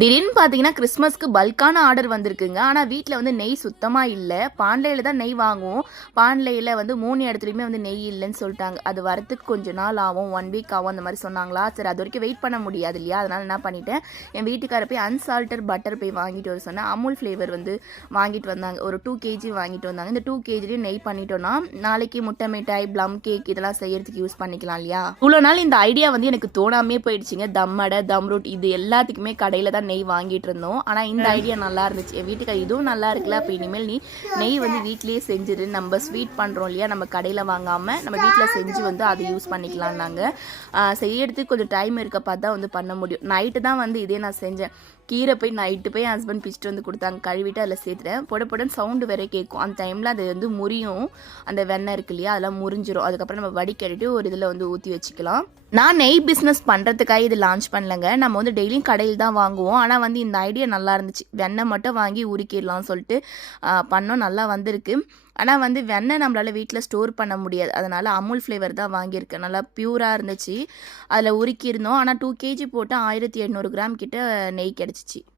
திடீர்னு பார்த்தீங்கன்னா கிறிஸ்மஸ்க்கு பல்கான ஆர்டர் வந்திருக்குங்க. ஆனால் வீட்டில் வந்து நெய் சுத்தமாக இல்லை. பாண்டையில் தான் நெய் வாங்குவோம். பாண்டையில் வந்து மூணு இடத்துலையுமே வந்து நெய் இல்லைன்னு சொல்லிட்டாங்க. அது வரத்துக்கு கொஞ்ச நாள் ஆகும். ஒன் வீக் ஆகும் அந்த மாதிரி சொன்னாங்களா? சரி அது வரைக்கும் வெயிட் பண்ண முடியாது இல்லையா? அதனால் என்ன பண்ணிட்டேன். என் வீட்டுக்கார போய் அன்சால்டர் பட்டர் போய் வாங்கிட்டு வர சொன்னேன். அமுல் ஃப்ளேவர் வந்து வாங்கிட்டு வந்தாங்க. ஒரு டூ கேஜி வாங்கிட்டு வந்தாங்க. இந்த டூ கேஜிலையும் நெய் பண்ணிட்டோம்னா நாளைக்கு முட்டை மிட்டாய் ப்ளம் கேக் இதெல்லாம் செய்யறதுக்கு யூஸ் பண்ணிக்கலாம் இல்லையா? இவ்வளோ நாள் இந்த ஐடியா வந்து எனக்கு தோணாமே போயிடுச்சுங்க. தம்மடை தம் ரூட் இது எல்லாத்துக்குமே கடையில் தான் நெய் வாங்கிட்டு இருந்தோம் ஆனால் இந்த ஐடியா நல்லா இருந்துச்சு என் வீட்டுக்கு இதுவும் நல்லா இருக்குல்ல அப்போ இனிமேல் நீ நெய் வந்து வீட்லயே செஞ்சிரு. நம்ம ஸ்வீட் பண்ணுறோம் இல்லையா? நம்ம கடையில் வாங்காமல் நம்ம வீட்டில் செஞ்சு வந்து அதை யூஸ் பண்ணிக்கலாம் நாங்கள் செய்யறதுக்கு கொஞ்சம் டைம் இருக்க பார்த்தா வந்து பண்ண முடியும். நைட்டு தான் வந்து இதே நான் செஞ்சேன். கீரை போய் நைட்டு போய் ஹஸ்பண்ட் பிச்சுட்டு வந்து கொடுத்தாங்க. கழுவிட்டு அதில் சேர்த்துட்டேன். பொட பொடன்னு சவுண்டு வேற கேட்கும். அந்த டைமில் அது வந்து முறியும். அந்த வெண்ணெய் இருக்கு இல்லையா? அதெல்லாம் முறிஞ்சிரும். அதுக்கப்புறம் நம்ம வடிகட்டிட்டு ஒரு இதில் வந்து ஊற்றி வச்சுக்கலாம். நான் நெய் பிஸ்னஸ் பண்ணுறதுக்காக இது லான்ச் பண்ணலங்க. நம்ம வந்து டெய்லியும் கடையில் தான் வாங்குவோம். ஆனால் வந்து இந்த ஐடியா நல்லா இருந்துச்சு. வெண்ணெய் மட்டும் வாங்கி உருக்கிடலாம்னு சொல்லிட்டு பண்ணோம். நல்லா வந்திருக்கு. ஆனால் வந்து வெண்ணெய் நம்மளால் வீட்டில் ஸ்டோர் பண்ண முடியாது. அதனால் அமுல் ஃப்ளேவர் தான் வாங்கியிருக்கேன். நல்லா பியூராக இருந்துச்சு. அதில் உருக்கியிருந்தோம். ஆனால் டூ கேஜி போட்டு ஆயிரத்தி எண்ணூறு கிராம் கிட்ட நெய் கிடச்சிச்சு.